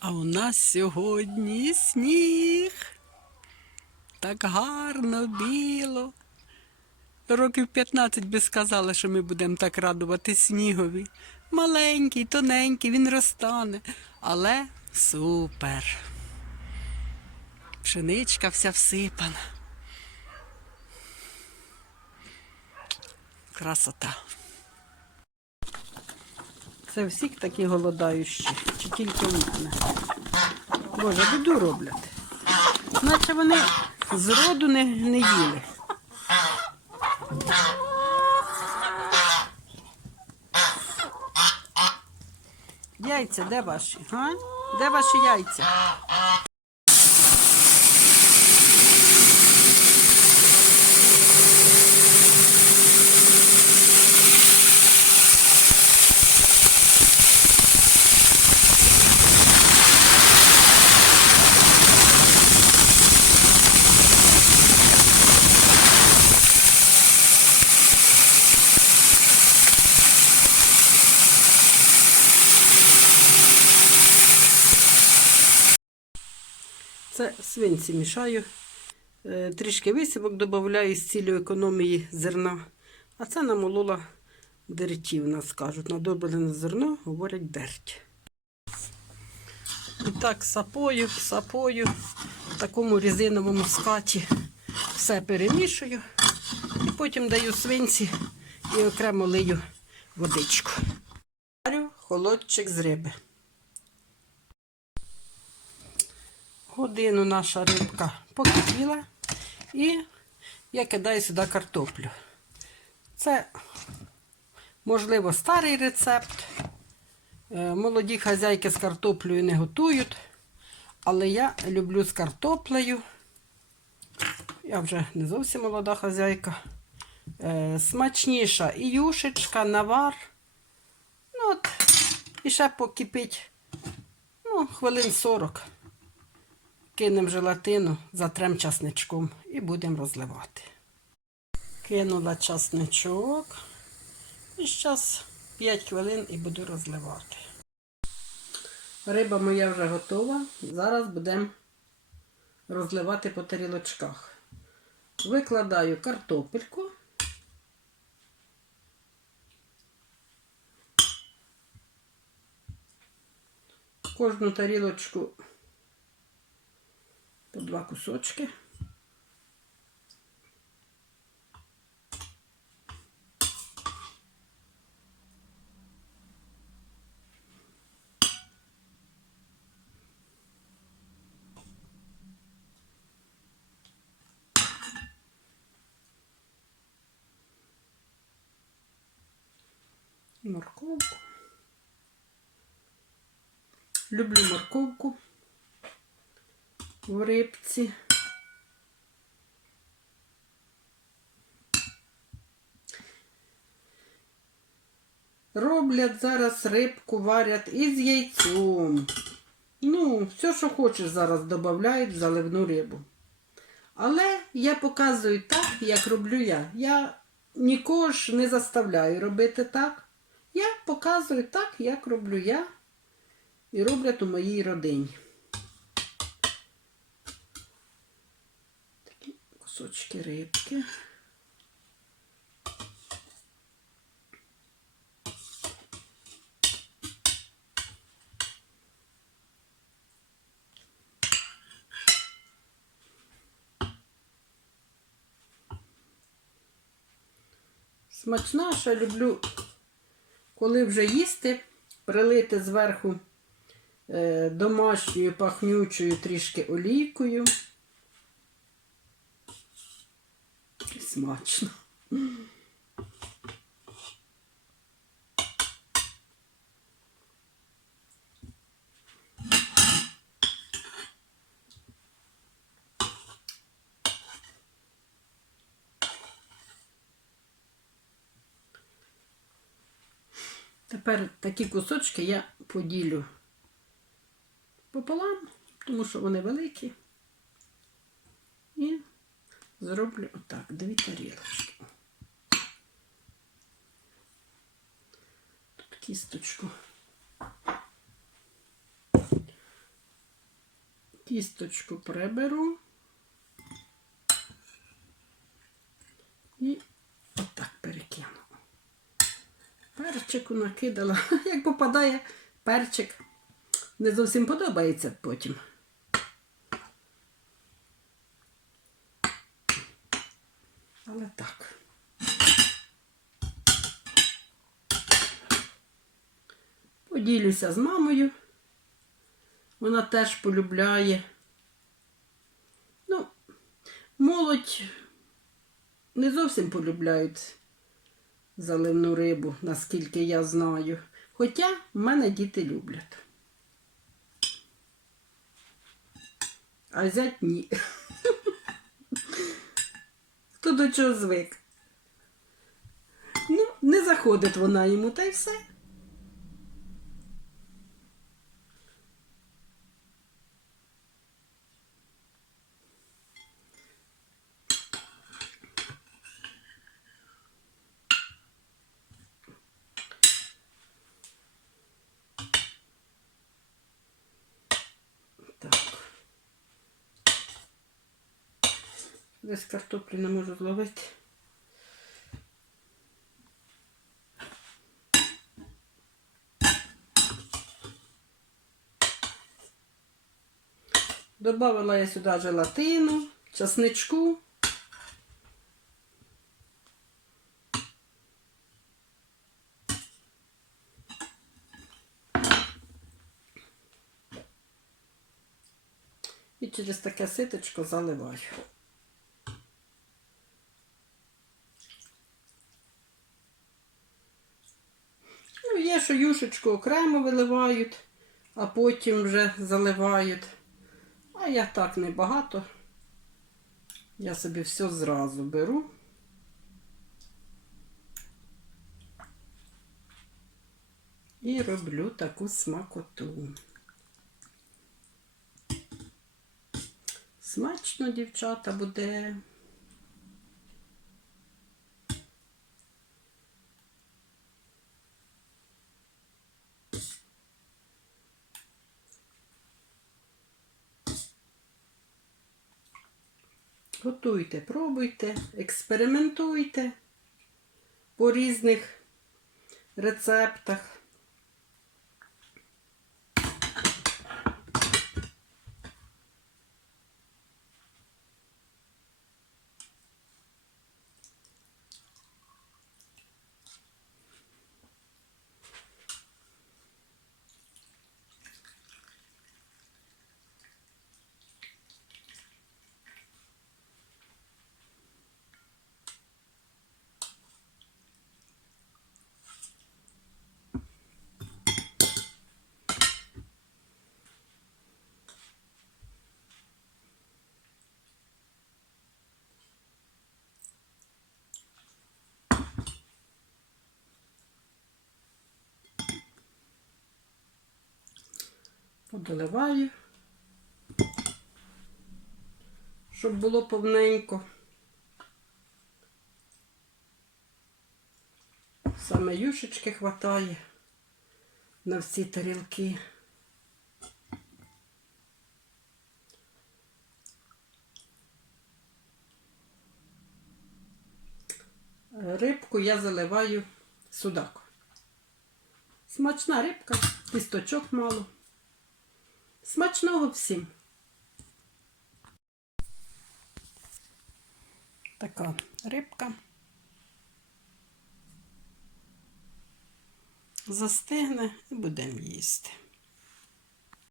А у нас сьогодні сніг. Так гарно, біло. Років 15 би сказали, що ми будемо так радувати снігові. Маленький, тоненький, він розтане. Але супер. Пшеничка вся всипана. Красота. Це всіх такі голодаючі, чи тільки в мене. Боже, біду роблять. Наче вони зроду не, не їли. Яйця, де ваші? Га? Де ваші яйця? Це свинці мішаю. Е, Трішки висівок додаю з цілею економії зерна. А це намолола дертів, нас кажуть. Надобрене зерно, говорять дерть. І так сапою, сапою, в такому резиновому скаті все перемішую. І потім даю свинці і окремо лию водичку. Варю холодчик з риби. Годину наша рибка покипіла і я кидаю сюди картоплю. Це, можливо, старий рецепт. Е, Молоді хазяйки з картоплею не готують, але я люблю з картоплею. Я вже не зовсім молода хазяйка. Е, Смачніша і юшечка, навар. Ну, от, і ще покипить ну, хвилин 40. Кинемо желатину, затрем часничком і будемо розливати. Кинула часничок. І зараз 5 хвилин і буду розливати. Риба моя вже готова. Зараз будемо розливати по тарілочках. Викладаю картопельку. Кожну тарілочку по два кусочки. Морковку. Люблю морковку в рибці. Роблять зараз рибку, варять із яйцом. Ну, все, що хочеш, зараз додають в заливну рибу. Але я показую так, як роблю я. Я нікого ж не заставляю робити так. Я показую так, як роблю я. І роблять у моїй родині. Такі кусочки рибки. Смачна, що люблю, коли вже їсти, прилити зверху е, домашньою пахнючою трішки олійкою. І Смачно. Тепер такі кусочки я поділю пополам, тому що вони великі. І зроблю отак, дві тарілочки. Тут кісточку Кісточку приберу. І отак перекину. Перчику накидала. Як попадає перчик, не зовсім подобається потім. Але так. Поділюся з мамою. Вона теж полюбляє. Ну, молодь не зовсім полюбляють заливну рибу, наскільки я знаю. Хоча в мене діти люблять. А зять ні. До чого звик? Ну, не заходить вона йому, та й все. Так. Десь картоплю не можу зловити. Добавила я сюди желатину, часничку. І через таке ситочко заливаю. Ну, є, що юшечку окремо виливають, а потім вже заливають. А я так небагато. Я собі все зразу беру. І роблю таку смакоту. Смачно, дівчата, буде. Готуйте, пробуйте, експериментуйте по різних рецептах. Подоливаю, щоб було повненько. Саме юшечки хватає на всі тарілки. Рибку я заливаю судак. Смачна рибка, кісточок мало. Смачного всім. Така рибка. Застигне і будемо їсти.